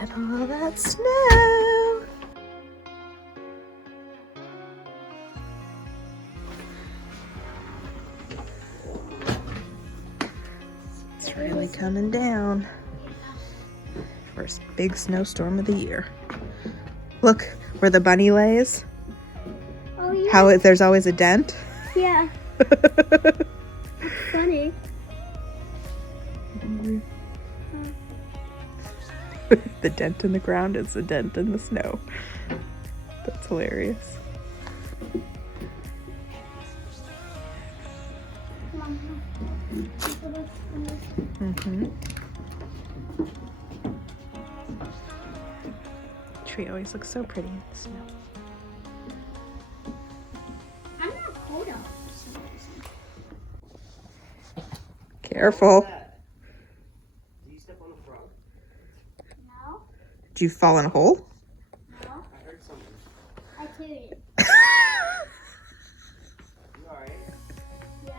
at all that snow. It's really coming down. First big snowstorm of the year. Look where the bunny lays. Oh, yeah. How there's always a dent. Yeah. Funny. The dent in the ground is the dent in the snow. That's hilarious. Mm-hmm. Tree always looks so pretty in the snow. I'm not cold out for some reason. Careful. Did you step on a frog? No. Did you fall in a hole? No. I heard something. I tooted. You alright? Yeah.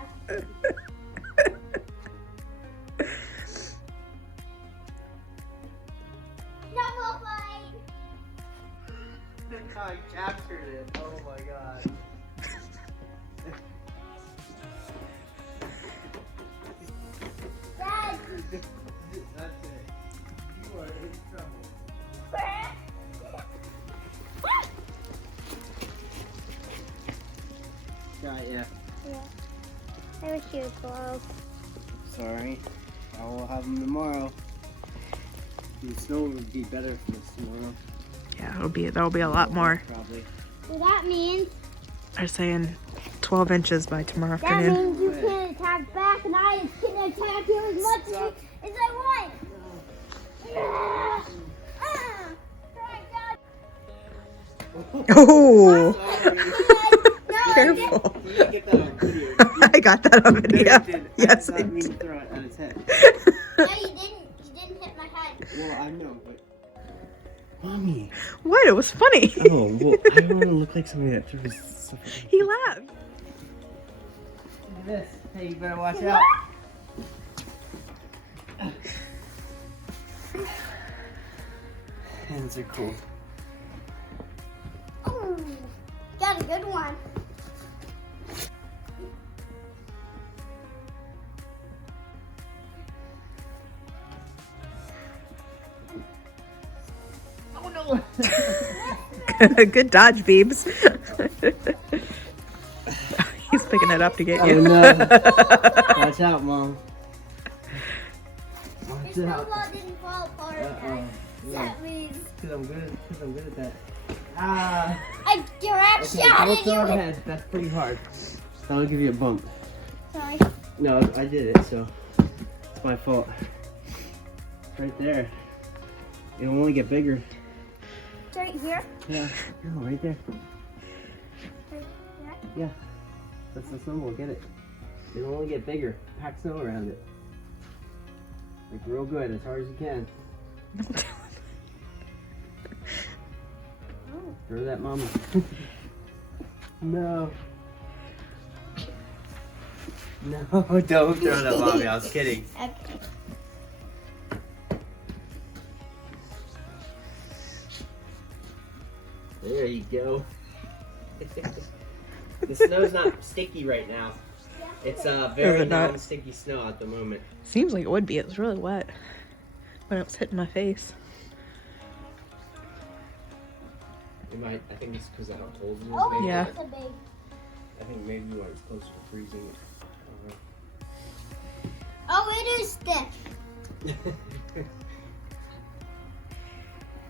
Snowball fight. I captured it. Oh my god. Dad. That's it. You are in trouble. Got ya. Yeah. I wish you would glow. Sorry. I will have them tomorrow. The snow would be better for us tomorrow. Yeah, that'll be a lot more. Probably. Well, that means They're saying 12 inches by tomorrow that afternoon. means you can't attack back, and I can attack you as much as I want. Yeah. Sorry, Dad. Oh, No, careful. You didn't get that on video. I got that on video. Yes, I did not mean to did. throw it at his head. No, you didn't. You didn't hit my head. Well, I know, but... Mommy. What? It was funny. Oh, well, I don't want to look like somebody that threw stuff. He laughed. Look at this. Hey, you better watch out. Hands are cool. Ooh, got a good one. Oh no! Good dodge, Beebs. He's picking it up to get Oh you. no! Watch out, Mom. Your Watch out. snowball didn't fall apart. Uh-oh. Yeah. That means Cause I'm good at that. Ah. I direct Okay, shot don't at throw you. it ahead. That's pretty hard. That'll give you a bump. Sorry. No, I did it, so it's my fault. Right there. It'll only get bigger. It's right here. Yeah. No, right there. Right there. Yeah. That's the snowball. Get it. It'll only get bigger. Pack snow around it. Like real good, as hard as you can. Throw that, Mama. No. No, don't throw that, Mommy. I was kidding. Okay. There you go. The snow's not sticky right now. It's very Is it not? non-sticky snow at the moment. Seems like it would be. It was really wet when it was hitting my face. It might, I think it's because of how cold it is. Oh, maybe. Yeah. that's a big. I think maybe you are closer to freezing. Oh, it is thick.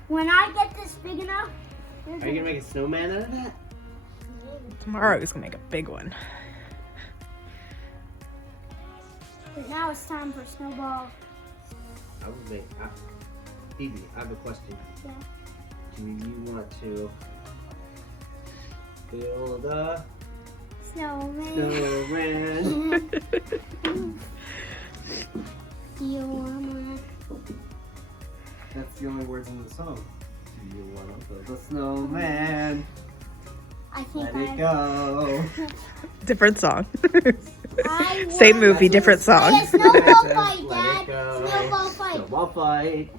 When I get this big enough, Are you gonna make a snowman out of that? Tomorrow he's gonna make a big one. But now it's time for snowball. I would make. Bebe, I have a question. Yeah. Do you want to build a Snowman. snowman? Do you wanna? That's the only words in the song. Do you want to build a snowman? I think Let it go. Different song. I Same want movie, to different play song. a snowball fight, Let Dad. it go. Snowball fight. Snowball fight.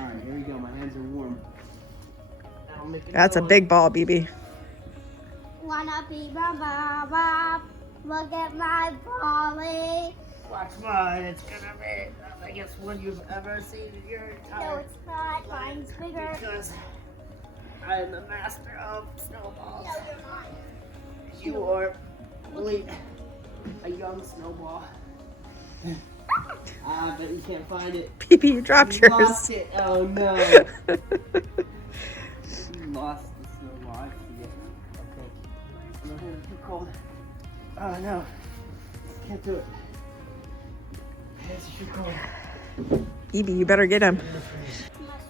Alright, here we go. My hands are warm. I'll make it That's a going. big ball, Bebe. Wanna be bop. Look at my volley. Watch mine. It's gonna be the biggest one you've ever seen in your entire No, it's not. Mine's bigger. Because I am the master of snowballs. No, you're not. You are only a young snowball. But you can't find it. Bebe, you dropped You yours. lost it. Oh no. You lost the snowball. I see it. Okay. My hands are too cold. Oh no. Can't do it. My hands are too cold. Bebe, you better get him. My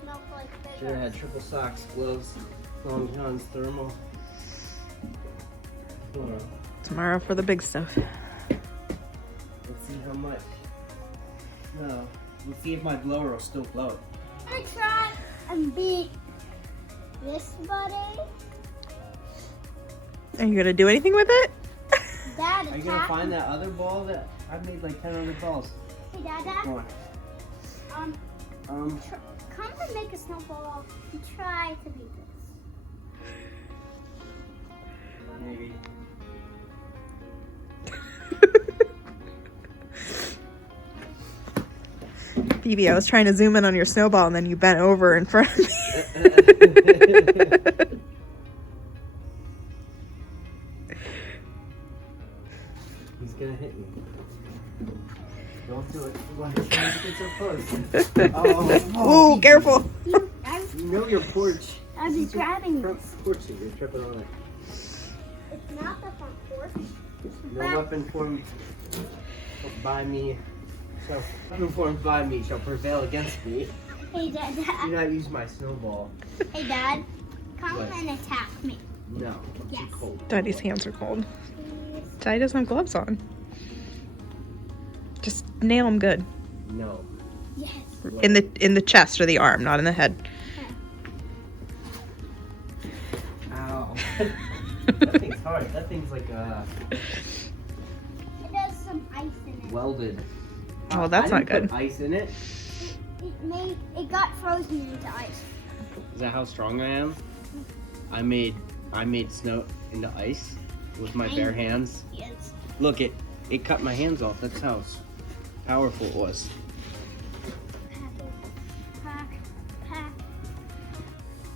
snowflake's Should have had triple socks, gloves, long johns, thermal. Tomorrow for the big stuff. Let's see how much. No. Let's see if my blower will still blow it. I'm gonna try and beat this buddy. Are you gonna do anything with it? Dad, Are you gonna find that other ball that I made like 10 other balls? Hey, Dad. Come on. Come and make a snowball and try to beat this. Maybe. Bebe, I was trying to zoom in on your snowball and then you bent over in front of me. He's gonna hit me. Don't do it. Why did you get so close? Oh, careful. You know your porch. I was grabbing it. Front porch that you're tripping on it. It's not the front porch. No weapon formed by me shall prevail against me. Hey, Dad. Do not use my snowball. Hey, Dad. Come What? and attack me. No. Yes. Too cold. Daddy's hands are cold. Daddy doesn't have gloves on. Just nail him good. No. Yes. In the chest or the arm, not in the head. Ow. That thing's hard. That thing's like It has some ice in it. welded. Oh, that's I not didn't good. put ice in it. It got frozen into ice. Is that how strong I am? I made snow into ice with my bare hands. Yes. Look, it cut my hands off. That's how powerful it was. Pack.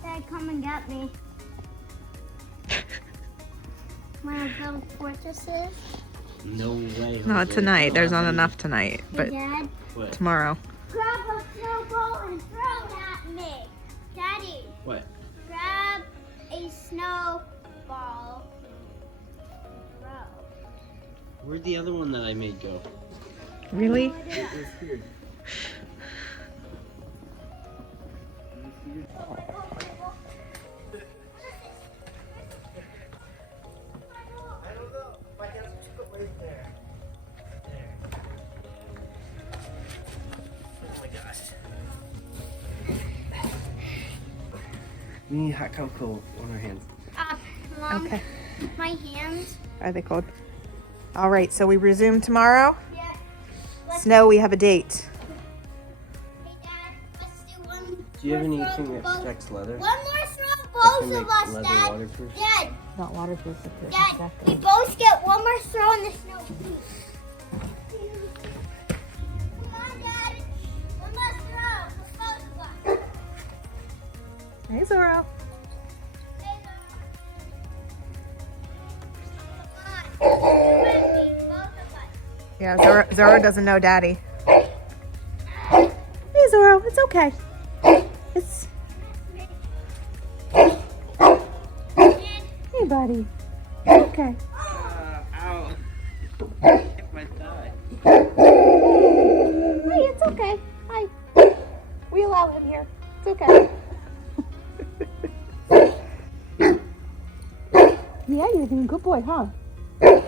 Dad, come and get me. Wanna build fortresses? No way. Not Jose. tonight. There's not Come on, enough tonight, Hey, but Dad, What? tomorrow. grab a snowball and throw it at me. Daddy, What? grab a snowball. Throw. Where'd the other one that I made go? Really? It was here. I don't know. My hands are too right there. There. Oh my gosh. We need hot cocoa on our hands. Mom, Okay. my hands. Are they cold? All right, so we resume tomorrow. Yeah. Snow, we have a date. Hey, Dad, let's do one. Do you have more anything throw that both- protects leather? One more throw, That both can of make us, leather Dad. waterproof? Dad, Not waterproof. Dad, we both get one more throw in the snow. Come on, Dad. One more throw for both of us. Hey, Zoro. Hey, Come on. Ready, both of us. Yeah, Zoro doesn't know Daddy. Hey, Zoro, it's okay. It's hey, buddy. Okay. Ow. Hit my thigh. Hey, it's okay. Hi. We allow him here. It's okay. Yeah, you're doing good boy, huh?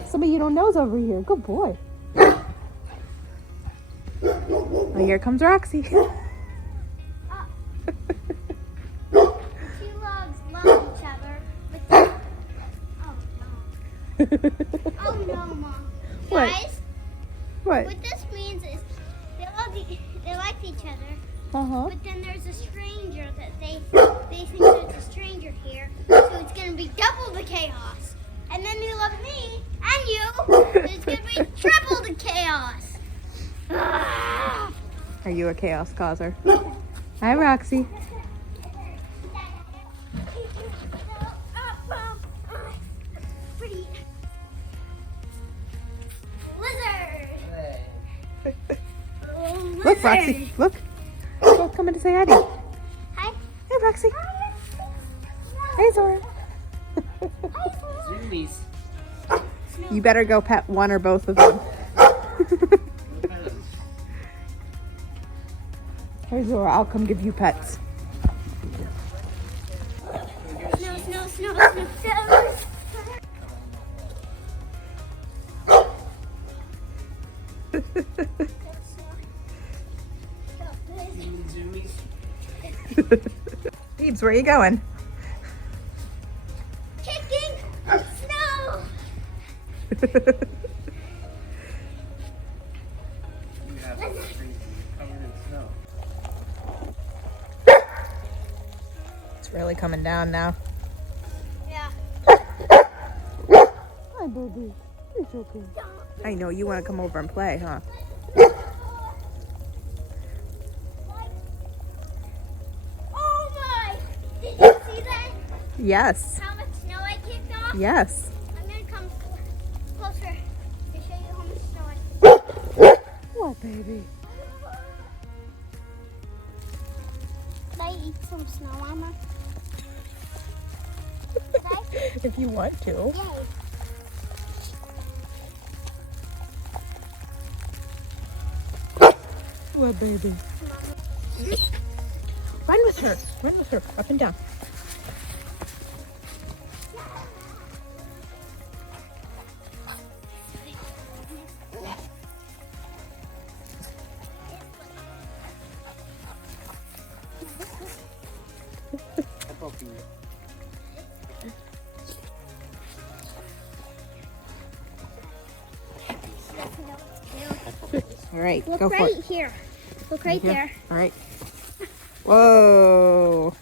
Somebody you don't know's over here. Good boy. Well, here comes Roxy. Two logs love each other. But oh no, Mom. What? Guys, What? what this means is they like each other. Uh-huh. But then there's a stranger that they think there's a stranger here, so it's gonna be double the chaos. And then they love me and you, so it's gonna be triple the chaos. Ah! Are you a chaos causer? Hi, Roxy. Pretty. Lizard. Look, Roxy. Look. Look, coming to say hi. Hi. Hey, Roxy. Hey, Zora. Zoomies. You better go pet one or both of them. Hey, Zora, I'll come give you pets. Snow, snow, snow, snow, snow. Zoomies. Beebs, where are you going? Kicking snow. You have the street covered in snow. It's really coming down now. Yeah. Hi, Bebe. It's okay. I know, you want to come over and play, huh? Oh my! Did you see that? Yes. How much snow I kicked off? Yes. I'm gonna come closer to show you how much snow I kicked What, baby? off. Could I eat some snow, Mama? Could I? If you want to. Yay. What, baby? Run with her. Run with her. Up and down. All right, Look go for right it. here. Look right Here. there. All right. Whoa.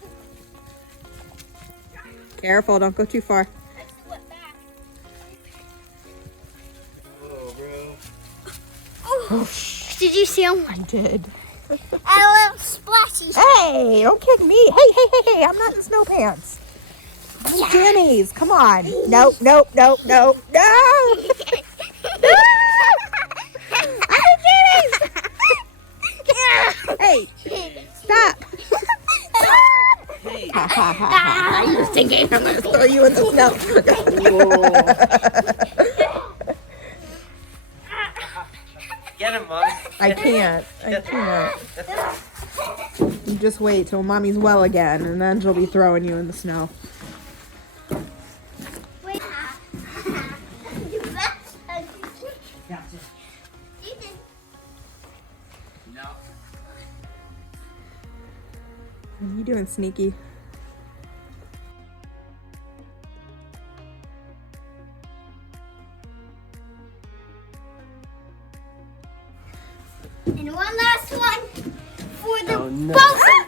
Careful, don't go too far. Oh, did you see him? I did. A little splashy. Hey, don't kick me. Hey, I'm not in snow pants. I'm in jammies. Come on. Nope. No. Hey, stop. Hey. Ha ha ha ha. You were thinking I'm going to throw you in the snow. Get him, Mom. I can't. You just wait till Mommy's well again, and then she'll be throwing you in the snow. Wait. Gotcha. No. What are you doing, Sneaky? And one last one for the Oh, no. boat.